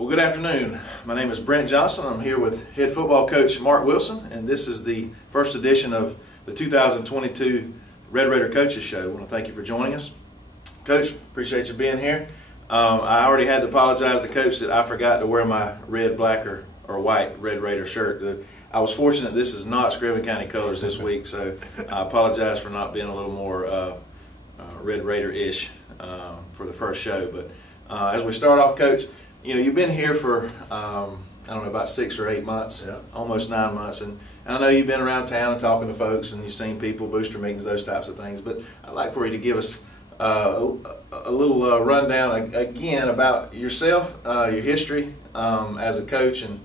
Well, good afternoon. My name is Brent Johnson. I'm here with head football coach Mark Wilson, and this is the first edition of the 2022 Red Raider Coaches Show. I want to thank you for joining us. Coach, appreciate you being here. I already had to apologize to Coach that I forgot to wear my red, black, or white Red Raider shirt. I was fortunate this is not Screven County colors this week, so I apologize for not being a little more Red Raider-ish for the first show. But as we start off, Coach, you know, you've been here for, I don't know, about 6 or 8 months, yeah. Almost 9 months. And I know you've been around town and talking to folks, and you've seen people, booster meetings, those types of things. But I'd like for you to give us a little rundown again about yourself, your history as a coach, and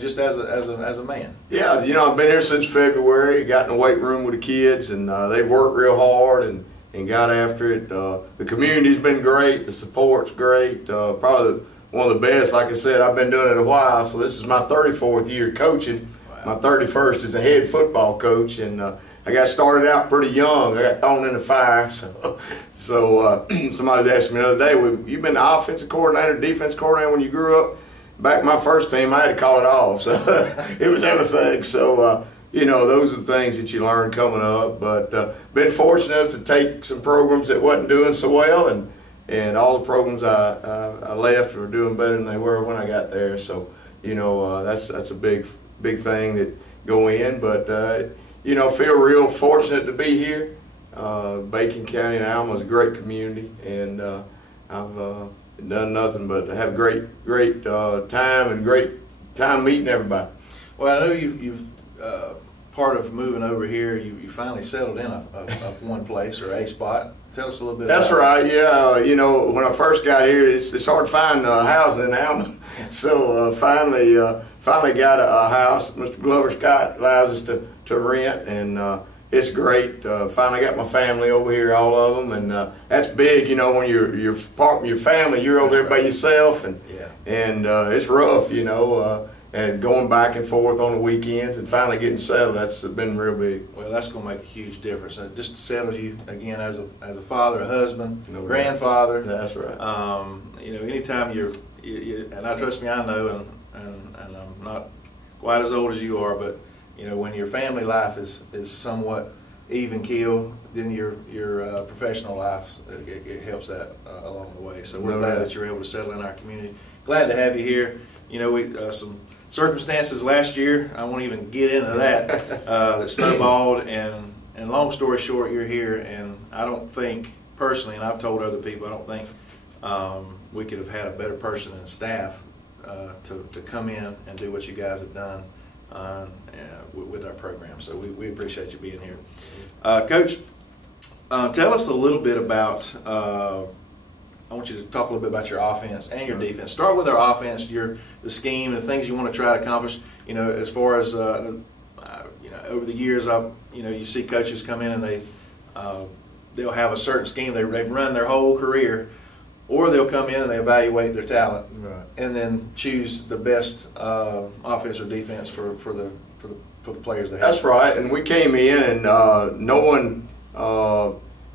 just as a man. Yeah, you know, I've been here since February. Got in the weight room with the kids, and they've worked real hard and got after it. The community's been great. The support's great. Probably one of the best. Like I said, I've been doing it a while, so this is my 34th year coaching. Wow. My 31st as a head football coach, and I got started out pretty young. I got thrown in the fire. So somebody was asking me the other day, well, you've been the offensive coordinator, defense coordinator when you grew up? Back in my first team, I had to call it off. So it was everything. So, you know, those are the things that you learn coming up. But been fortunate enough to take some programs that wasn't doing so well, and all the programs I left were doing better than they were when I got there. So, you know, that's a big thing that go in. But, you know, feel real fortunate to be here. Bacon County and Alma is a great community, and I've done nothing but have great time and great time meeting everybody. Well, I know you've part of moving over here, you finally settled in one place or a spot. Tell us a little bit That's about right, yeah. You know, when I first got here, it's hard to find housing in Alma. So finally got a house. Mr. Glover Scott allows us to rent, and it's great. Finally got my family over here, all of them, and that's big. You know, when you're part of your family, you're over there by yourself, and it's rough. You know, and going back and forth on the weekends, and finally getting settled. That's been real big. Well, that's going to make a huge difference. Just to settle you again as a father, a husband, grandfather. That's right. You know, anytime you and I trust me, I know, and I'm not quite as old as you are, but you know, when your family life is somewhat even keel, then your professional life it helps that along the way. So we're glad that you're able to settle in our community. Glad to have you here. You know, we some circumstances last year, I won't even get into that, that snowballed, and long story short, you're here, and I don't think, personally, and I've told other people, I don't think we could have had a better person and staff to come in and do what you guys have done with our program. So we appreciate you being here. Coach, tell us a little bit about, I want you to talk a little bit about your offense and your defense. Start with our offense, the scheme, the things you want to try to accomplish. You know, as far as you know, over the years, you know, you see coaches come in and they'll have a certain scheme they've run their whole career, or they'll come in and they evaluate their talent, and then choose the best offense or defense for the players they have. That's right, and we came in and knowing.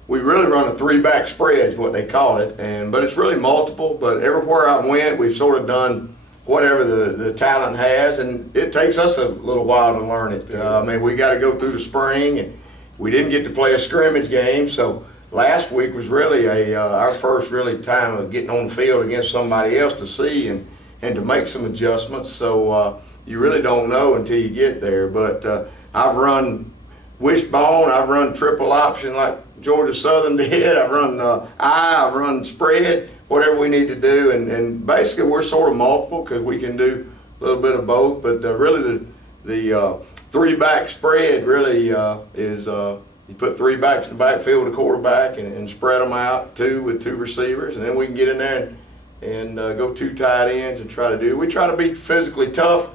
We really run a 3-back spread is what they call it, but it's really multiple. But everywhere I went, we've sort of done whatever the talent has, and it takes us a little while to learn it. I mean, we got to go through the spring, and we didn't get to play a scrimmage game, so last week was really our first really time of getting on the field against somebody else to see and to make some adjustments. So you really don't know until you get there. But I've run wishbone, I've run triple option like Georgia Southern did. I've run spread, whatever we need to do, and basically we're sort of multiple because we can do a little bit of both. But really the 3-back spread really is you put 3 backs in the backfield with a quarterback and spread them out with 2 receivers, and then we can get in there and go 2 tight ends and try to do. We try to be physically tough.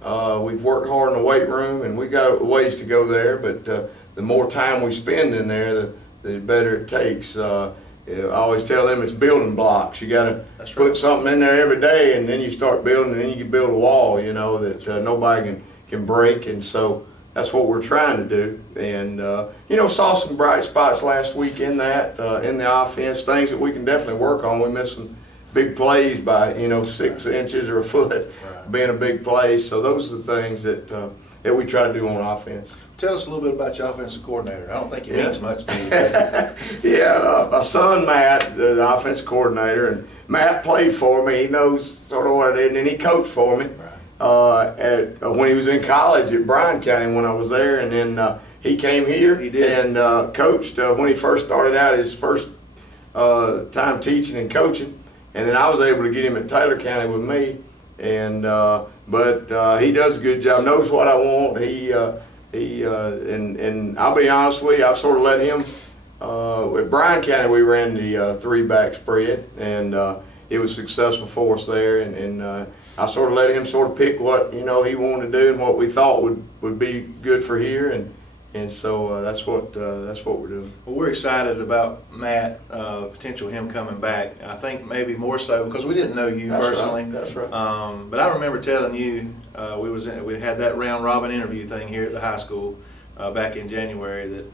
We've worked hard in the weight room, and we've got ways to go there, but the more time we spend in there, the better it takes. I always tell them it's building blocks. You got to put something in there every day, and then you start building, and then you can build a wall, you know, that nobody can break. And so that's what we're trying to do. And you know, saw some bright spots last week in that in the offense, things that we can definitely work on. We missed some big plays by 6 inches or a foot, Right. being a big play. So those are the things that we try to do on offense. Tell us a little bit about your offensive coordinator. I don't think he Yeah. means much to you. Does he? Yeah, my son Matt, the offensive coordinator, and Matt played for me. He knows sort of what it is, and then he coached for me when he was in college at Bryan County when I was there, and then he came here He did. and coached when he first started out, his first time teaching and coaching, and then I was able to get him at Taylor County with me, and but he does a good job, knows what I want. And I'll be honest with you, I've sort of let him. At Bryan County, we ran the 3-back spread, and it was successful for us there. And I sort of let him sort of pick what he wanted to do and what we thought would be good for here. And so that's what we're doing. Well, we're excited about Matt, potential him coming back. I think maybe more so because we didn't know you personally. Right. That's right. But I remember telling you we had that round robin interview thing here at the high school back in January that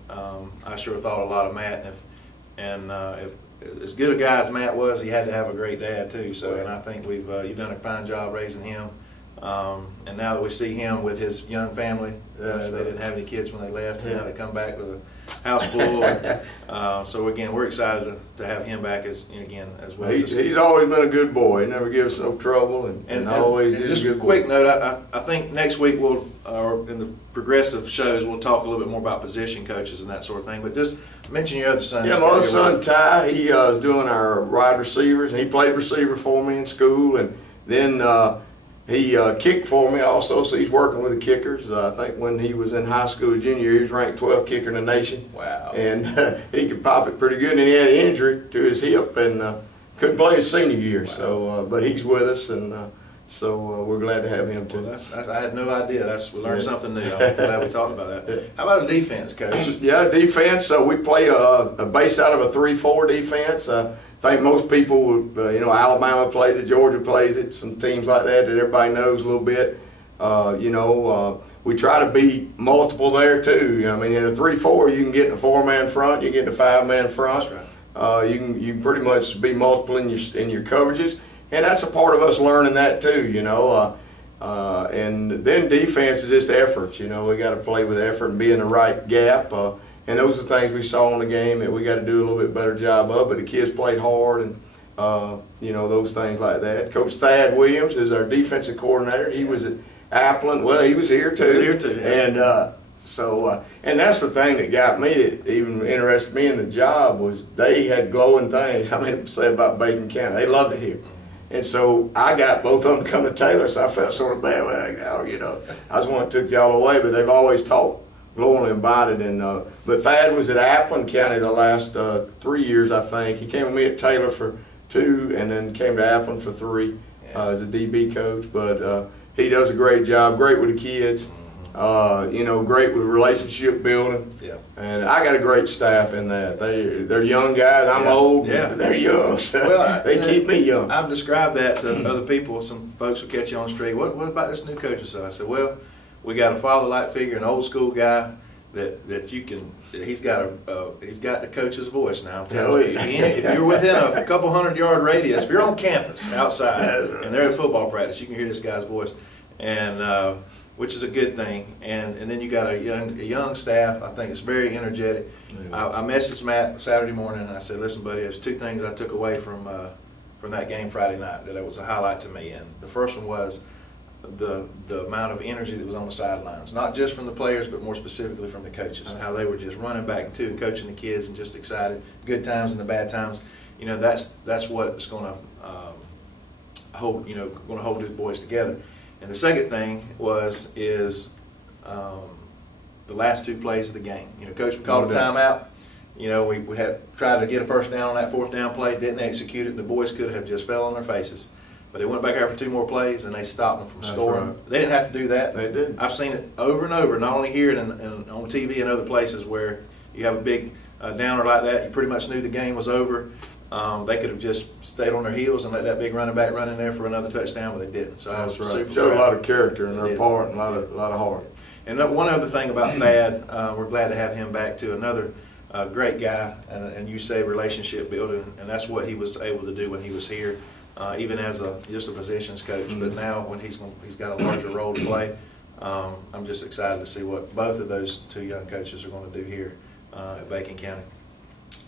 I sure thought a lot of Matt, and if as good a guy as Matt was, he had to have a great dad too. So, and I think you've done a fine job raising him. And now that we see him with his young family, they didn't have any kids when they left, and now they come back with a house full. So again, we're excited to have him back as well. He's always been a good boy. He never gives us no trouble, and always did just a good a quick boy. note, I think next week or in the progressive shows, we'll talk a little bit more about position coaches and that sort of thing. But just mention your other son. Yeah, my other son Ty, he is doing our wide receivers, and he played receiver for me in school, and then he kicked for me also, so he's working with the kickers. I think when he was in high school, junior year, he was ranked 12th kicker in the nation. Wow. And he could pop it pretty good, and he had an injury to his hip and couldn't play his senior year. Wow. So, but he's with us, and so we're glad to have him too. Well, I had no idea. We learned something new. I'm glad we talked about that. How about a defense, Coach? Yeah, defense. So we play a base out of a 3-4 defense. I think most people would, Alabama plays it, Georgia plays it, some teams like that everybody knows a little bit. We try to be multiple there too. I mean, in a 3-4, you can get in a 4-man front, you can get in a 5-man front. That's right. You can pretty much be multiple in your coverages, and that's a part of us learning that too. And then defense is just effort. We got to play with effort and be in the right gap. And those are things we saw in the game that we got to do a little bit better job of. But the kids played hard, and those things like that. Coach Thad Williams is our defensive coordinator. He was at Appleton. Well, he was here too. He was here too. Yeah. And and that's the thing that got me, that even interested me in the job, was they had glowing things. I mean, say about Bacon County, they loved it here. And so I got both of them to come to Taylor, so I felt sort of bad. Well, I was the one that took y'all away, but they've always talked glowingly about it. And but Thad was at Appleton County the last 3 years, I think. He came with me at Taylor for 2, and then came to Appleton for 3 as a DB coach. But he does a great job, great with the kids. Great with relationship building. Yeah. And I got a great staff in that. They're young guys. I'm old. Yeah. But they're young. So well, they keep me young. I've described that to other people. Some folks will catch you on the street. What about this new coach? So I said, well, we got a father-like figure, an old school guy that you can. He's got the coach's voice now. I'm telling you. If you're within a couple 100-yard radius, if you're on campus outside and they're at football practice, you can hear this guy's voice, and which is a good thing. And then you got a young staff. I think it's very energetic. Yeah. I messaged Matt Saturday morning, and I said, listen, buddy, there's 2 things I took away from that game Friday night that was a highlight to me. And the first one was the amount of energy that was on the sidelines, not just from the players, but more specifically from the coaches, how they were just running back and and coaching the kids and just excited, good times and the bad times. That's what's going to hold these boys together. And the second thing is the last 2 plays of the game. Coach, we called a timeout. We had tried to get a first down on that 4th down play, didn't execute it, and the boys could have just fell on their faces. But they went back out for 2 more plays, and they stopped them from scoring. Right. They didn't have to do that. They did. I've seen it over and over, not only here and on TV and other places where you have a big downer like that. You pretty much knew the game was over. They could have just stayed on their heels and let that big running back run in there for another touchdown, but they didn't. So I was super showed a lot of character in their part and a lot of heart. And one other thing about Thad, we're glad to have him back too. Another great guy, and you say relationship building, and that's what he was able to do when he was here. even as just a positions coach. But now when he's got a larger role to play, I'm just excited to see what both of those two young coaches are going to do here at Bacon County.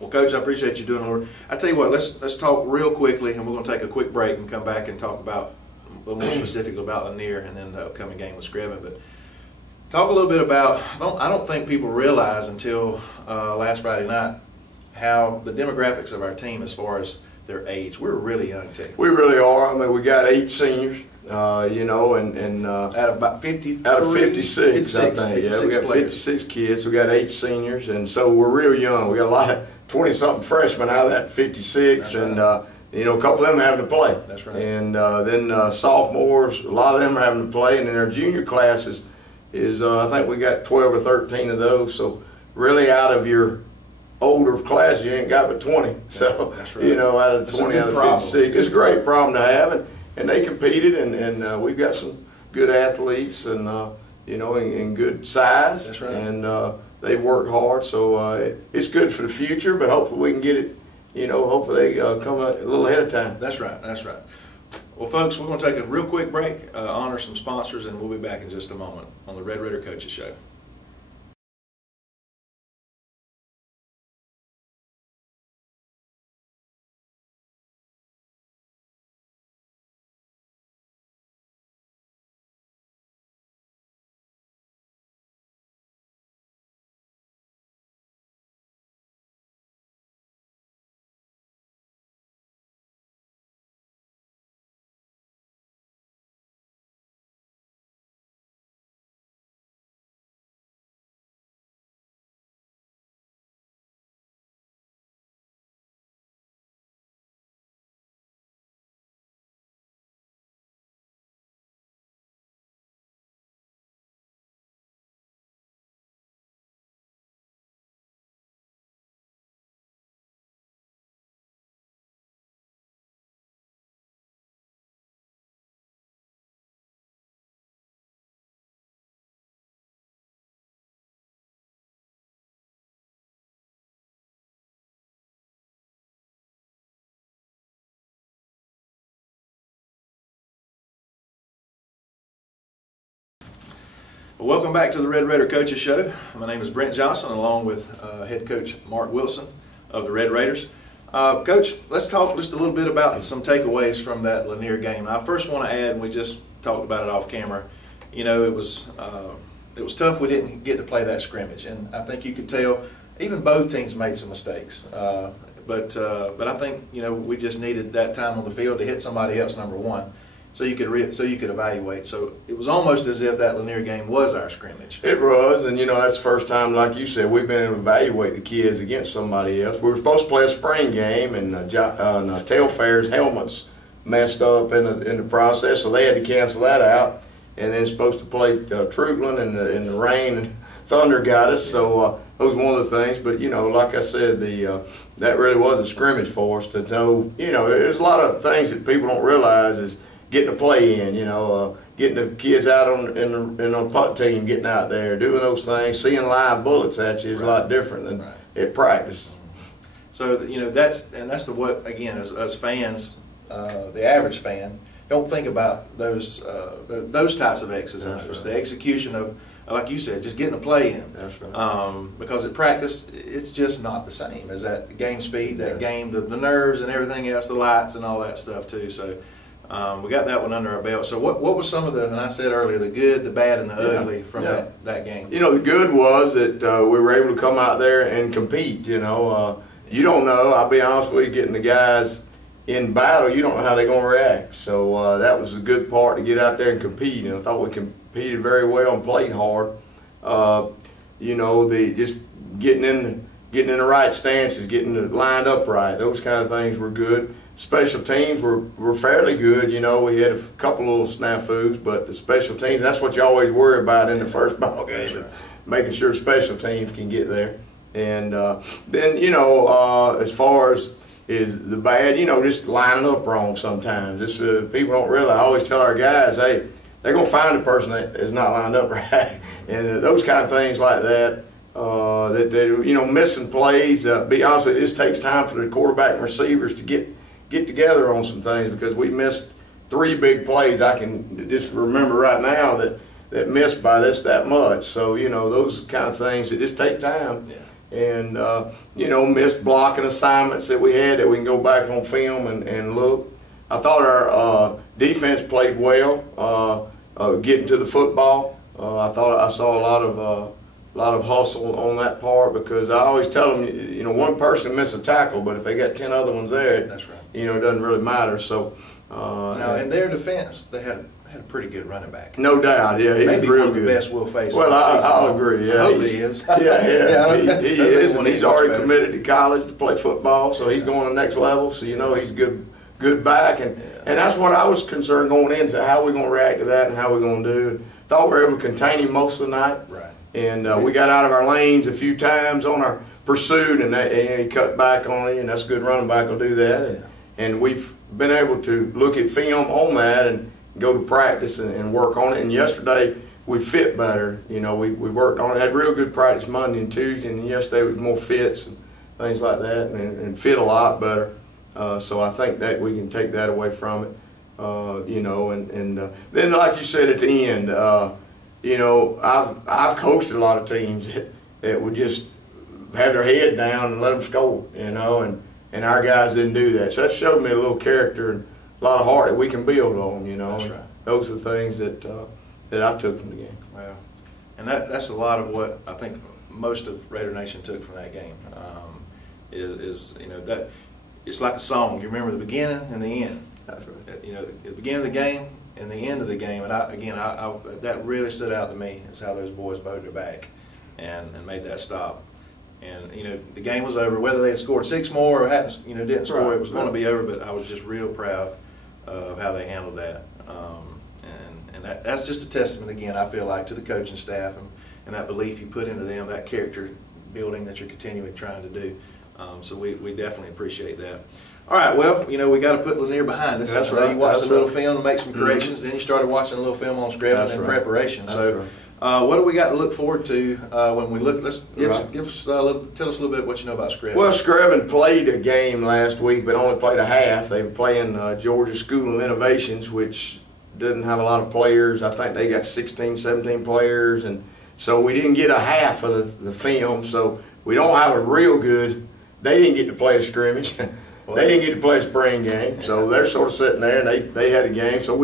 Well, Coach, I appreciate you doing it. I tell you what, let's talk real quickly, and we're going to take a quick break and come back and talk about a little more specifically about Lanier and then the upcoming game with Screven. But talk a little bit about, I don't think people realize until last Friday night how the demographics of our team as far as their age. We're a really young team. We really are. I mean, we got 8 seniors, you know, and out of about 50, out of 56, I think. 56 yeah, we got players. 56 kids. We got 8 seniors, and so we're real young. We got a lot of 20-something freshmen out of that 56, That's and right. you know, a couple of them are having to play. That's right. And then sophomores, a lot of them are having to play, and then our junior classes is I think we got 12 or 13 of those. So really, out of your older class, you ain't got but 20. So That's right. you know, out of That's 20 out of 56, it's a great problem to have, and they competed, and we've got some good athletes, and you know, in good size. That's right. And they've worked hard, so it's good for the future. But hopefully we can get it. You know, hopefully they come a little ahead of time. That's right. That's right. Well, folks, we're going to take a real quick break, honor some sponsors, and we'll be back in just a moment on the Red Raider Coaches Show. Well, welcome back to the Red Raider Coaches Show. My name is Brent Johnson, along with head coach Mark Wilson of the Red Raiders. Coach, let's talk just a little bit about some takeaways from that Lanier game. I first want to add, and we just talked about it off camera, you know, it was tough we didn't get to play that scrimmage, and I think you could tell even both teams made some mistakes. But I think, you know, we just needed that time on the field to hit somebody else, number one, so you could evaluate. So it was almost as if that Lanier game was our scrimmage. It was, and you know, that's the first time, like you said, we've been able to evaluate the kids against somebody else. We were supposed to play a spring game, and Tailfair's helmets messed up in the process, so they had to cancel that out. And then supposed to play Trutland, and the rain and thunder got us. So that was one of the things. But you know, like I said, that really was a scrimmage for us to know. You know, there's a lot of things that people don't realize is getting to play in. You know, getting the kids out in the putt team, getting out there, doing those things, seeing live bullets at you is a lot different than at practice. So you know, that's what again, as fans, the average fan don't think about those types of X's and O's. Right. The execution of, like you said, just getting a play in. That's right. Because at practice, it's just not the same as that game speed, that game, the nerves and everything else, the lights and all that stuff too. So we got that one under our belt. So what was some of the, and I said earlier, the good, the bad, and the ugly from that game? You know, the good was that we were able to come out there and compete. You know, you don't know, I'll be honest with you, getting the guys in battle, you don't know how they're going to react. So that was a good part, to get out there and compete. And I thought we competed very well and played hard. You know, just getting in the right stances, getting lined up right, those kind of things were good. Special teams were fairly good. You know, we had a couple little snafus, but the special teams, that's what you always worry about in the first ball game, right, making sure special teams can get there. And then, you know, as far as is the bad, you know, just lining up wrong sometimes. This people don't realize. I always tell our guys, hey, they're going to find a person that is not lined up right, and those kind of things like that. That they, you know, missing plays. Be honest with you, it just takes time for the quarterback and receivers to get get together on some things because we missed 3 big plays. I can just remember right now that missed by that much. So, you know, those kind of things that just take time. Yeah. And, you know, missed blocking assignments that we had that we can go back on film and look. I thought our defense played well, getting to the football. I thought I saw a lot of hustle on that part because I always tell them, you know, one person miss a tackle, but if they got 10 other ones there, that's right. You know, it doesn't really matter. So now in their defense, they had a pretty good running back. No doubt, yeah, he's maybe real one of the good. best we'll face. Well, I'll agree. Yeah, I hope he is. Yeah, he is, and he's already better. committed to college to play football, so he's going to the next level. So you know, he's good back, and that's what I was concerned going into how we're going to react to that and how we're going to do. And thought we were able to contain him most of the night. Right. And we got out of our lanes a few times on our pursuit, and he cut back on it, and that's a good running back will do that. And we've been able to look at film on that and go to practice and work on it. And yesterday we fit better. You know, we worked on it, had real good practice Monday and Tuesday, and yesterday was more fits and things like that, and fit a lot better. So I think that we can take that away from it. You know, and then like you said at the end, you know, I've coached a lot of teams that would just have their head down and let them score, you know, and our guys didn't do that. So that showed me a little character and a lot of heart that we can build on, you know. That's right. Those are the things that I took from the game. Well, and that's a lot of what I think most of Raider Nation took from that game. Is you know, that it's like a song. You remember the beginning and the end. That's right. You know, the beginning of the game and the end of the game. And I that really stood out to me is how those boys bowed their back and made that stop. And you know, the game was over. Whether they had scored 6 more or hadn't, you know, didn't score, right. It was going to be over. But I was just real proud of how they handled that. And that's just a testament again, I feel like, to the coaching staff and that belief you put into them, that character building that you're continuing trying to do. So we definitely appreciate that. All right, well, you know, we got to put Lanier behind us. That's right. You watched That's a little right. film to make some corrections. Then you started watching a little film on Screven in right. preparation. That's So, right. what do we got to look forward to when we look? Let's give Right. us tell us a little bit what you know about Screven. Well, Screven played a game last week, but only played a half. They were playing Georgia School of Innovations, which didn't have a lot of players. I think they got 16, 17 players, and so we didn't get a half of the film. So we don't have a real good. They didn't get to play a scrimmage. They didn't get to play a spring game, so they're sort of sitting there, and they had a game. So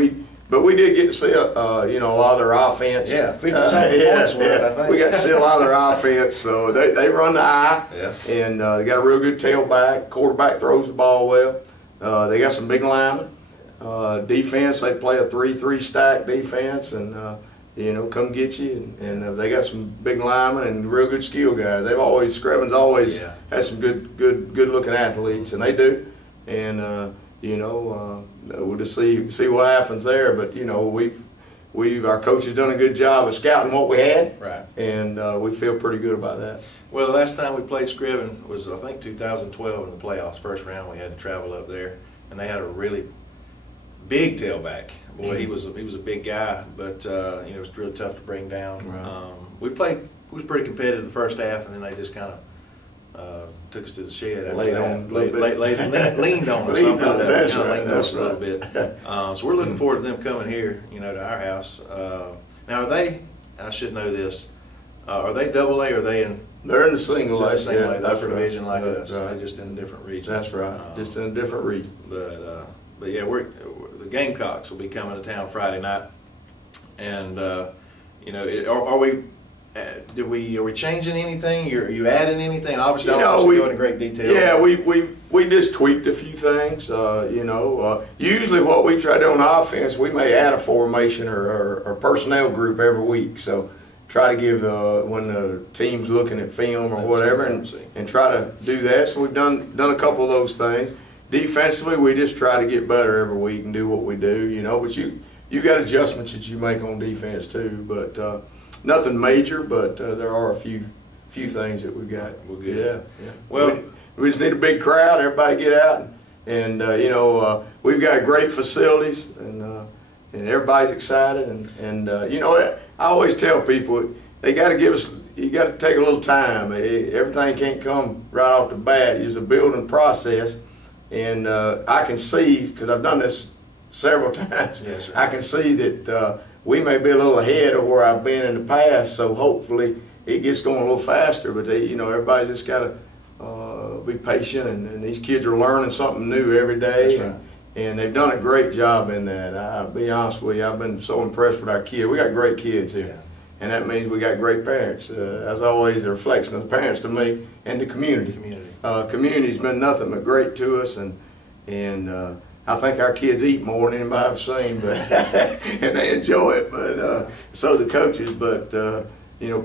but we did get to see you know, a lot of their offense. Yeah, 57 points worth, I think. We got to see a lot of their offense. So they run the eye, and they got a real good tailback. Quarterback throws the ball well. They got some big linemen. Defense, they play a 3-3 stack defense, and you know, come get you. And they got some big linemen and real good skill guys. Screven's always had some good looking athletes, and they do. And you know, we'll just see what happens there. But you know, our coach has done a good job of scouting what we had, right? And we feel pretty good about that. Well, the last time we played Screven was, I think, 2012 in the playoffs. First round, we had to travel up there, and they had a really big tailback. Boy, he was a big guy, but you know, it was really tough to bring down. Right. We was pretty competitive the first half, and then they just kind of took us to the shed after Leaned on us. Leaned on us a little bit. So we're looking forward to them coming here, you know, to our house. Now, are they? I should know this. Are they double A? Or are they in? They're in the single A. The upper division like that's us. right. They're just in a different region. That's right. Just in a different region. But yeah, the Gamecocks will be coming to town Friday night, and you know, are we changing anything? Are you adding anything? Obviously, I don't want you to go into great detail. Yeah, we just tweaked a few things. You know, usually what we try to do on offense, we may add a formation or personnel group every week. So try to give when the team's looking at film or whatever, and try to do that. So we've done a couple of those things. Defensively, we just try to get better every week and do what we do, you know. But you got adjustments that you make on defense too. But nothing major. But there are a few things that we got. We're good. Yeah. Well, we just need a big crowd. Everybody get out, and you know, we've got great facilities, and everybody's excited. And you know, I always tell people they got to give us. You got to take a little time. Everything can't come right off the bat. It's a building process. And I can see, because I've done this several times, yes, sir. I can see that we may be a little ahead of where I've been in the past, so hopefully it gets going a little faster. But they, everybody just got to be patient, and these kids are learning something new every day. That's right. And they've done a great job in that. I'll be honest with you, I've been so impressed with our kids. We got great kids here. Yeah. And that means we got great parents. As always, a reflection of the parents to me and the community. Community's been nothing but great to us, and I think our kids eat more than anybody I've seen, but and they enjoy it. But so do the coaches. But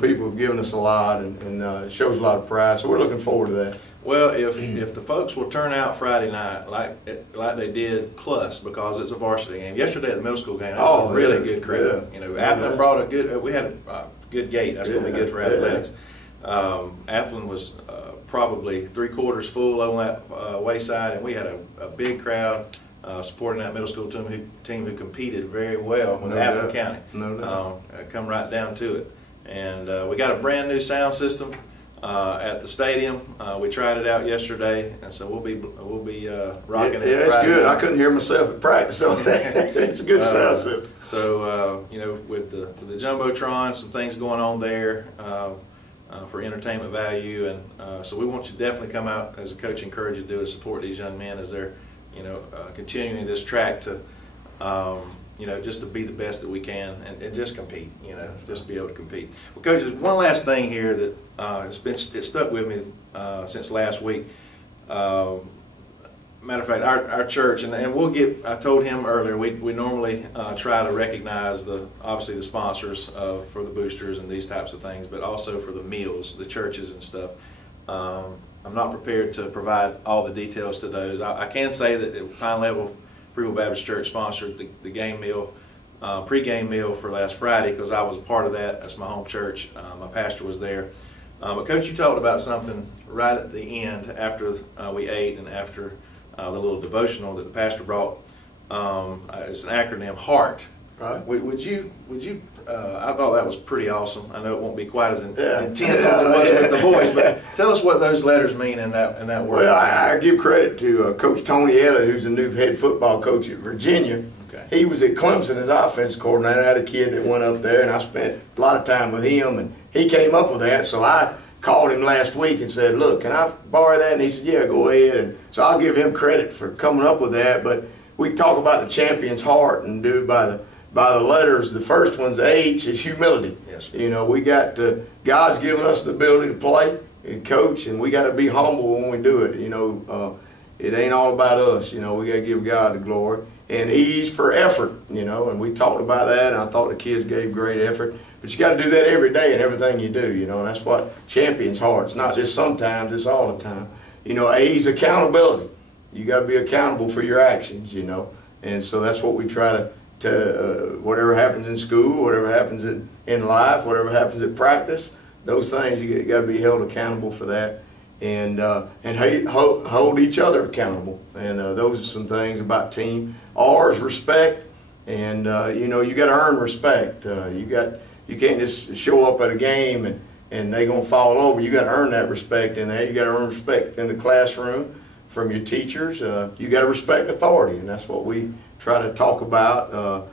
people have given us a lot, and it shows a lot of pride. So we're looking forward to that. Well, if the folks will turn out Friday night like they did, plus because it's a varsity game. Yesterday at the middle school game, that was a really good crowd. Yeah. Athlen brought a good. We had a good gate. That's going to be good for athletics. Athlen was probably 3/4 full on that wayside, and we had a big crowd supporting that middle school team who competed very well with Athlen County. No doubt. Come right down to it, and we got a brand new sound system at the stadium. We tried it out yesterday, and so we'll be rocking it. Yeah, it's Friday good. night. I couldn't hear myself at practice, so it's a good sound system. So with the jumbotron, some things going on there for entertainment value, and so we want you to definitely come out as a coach. Encourage you to do it. Support these young men as they're continuing this track to. Just to be the best that we can and just compete, just be able to compete. Well, coaches, one last thing here that it stuck with me since last week. Matter of fact, our church, and I told him earlier, we normally try to recognize obviously the sponsors for the boosters and these types of things, but also for the meals, the churches and stuff. I'm not prepared to provide all the details to those. I can say that at Pine Level Free Will Baptist Church sponsored the game meal, pre-game meal for last Friday, because I was a part of that. That's my home church. My pastor was there. But Coach, you talked about something right at the end after we ate and after the little devotional that the pastor brought. It's an acronym, HEART. Right. Would you? I thought that was pretty awesome. I know it won't be quite as intense as it was with the boys, but tell us what those letters mean in that word. Well, I give credit to Coach Tony Elliott, who's the new head football coach at Virginia. Okay. He was at Clemson as offensive coordinator. I had a kid that went up there, and I spent a lot of time with him, and he came up with that. So I called him last week and said, "Look, can I borrow that?" And he said, "Yeah, go ahead." And so I'll give him credit for coming up with that. But we talk about the champion's heart and do it by the letters. The first one's H is humility. Yes. We got God's given us the ability to play and coach, and we got to be humble when we do it. It ain't all about us. We got to give God the glory. And E's for effort. And we talked about that, and I thought the kids gave great effort. But you got to do that every day in everything you do. And that's what champion's heart. It's not just sometimes; it's all the time. A's accountability. You got to be accountable for your actions. And so that's what we try to whatever happens in school, whatever happens in life, whatever happens at practice, those things you got to be held accountable for that, and hold each other accountable. And those are some things about team. R is respect, and you got to earn respect. You can't just show up at a game and they're gonna fall over. You got to earn that respect in there. You got to earn respect in the classroom from your teachers. You got to respect authority, and that's what we try to talk about.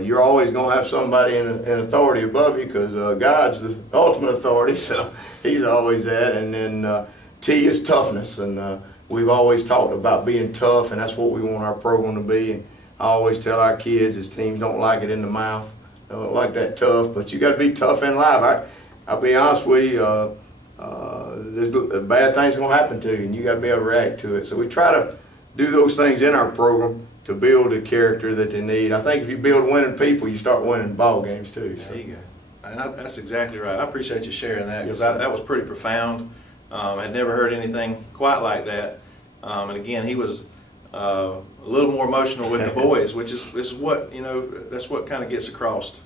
You're always going to have somebody in authority above you, because God's the ultimate authority, so He's always that. And then T is toughness, and we've always talked about being tough, and that's what we want our program to be. And I always tell our kids, his teams don't like it in the mouth, they don't like that tough, but you got to be tough in life. I'll be honest with you, there's bad things going to happen to you, and you got to be able to react to it. So we try to do those things in our program to build the character that they need. I think if you build winning people, you start winning ball games too. So. There you go. And that's exactly right. I appreciate you sharing that, because Yes, that was pretty profound. I'd never heard anything quite like that. And again, he was a little more emotional with the boys, which is what that's what kind of gets across,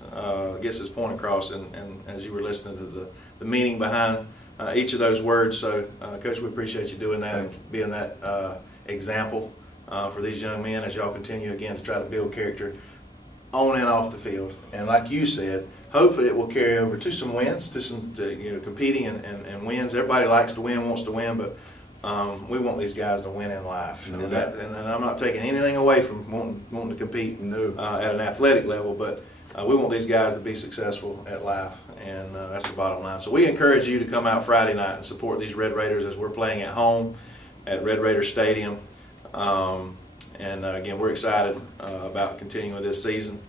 gets his point across. And as you were listening to the meaning behind each of those words, so Coach, we appreciate you doing that, and being that example for these young men as y'all continue again to try to build character on and off the field. And like you said, hopefully it will carry over to some wins, to some competing and wins. Everybody likes to win, wants to win, but we want these guys to win in life. No and, doubt. and I'm not taking anything away from wanting to compete at an athletic level, but we want these guys to be successful at life, and that's the bottom line. So we encourage you to come out Friday night and support these Red Raiders as we're playing at home at Red Raider Stadium. Again, we're excited about continuing with this season,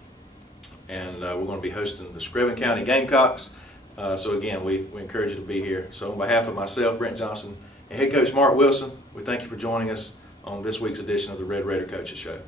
and we're going to be hosting the Screven County Gamecocks. So again, we encourage you to be here. So on behalf of myself, Brent Johnson, and head coach Mark Wilson, we thank you for joining us on this week's edition of the Red Raider Coaches Show.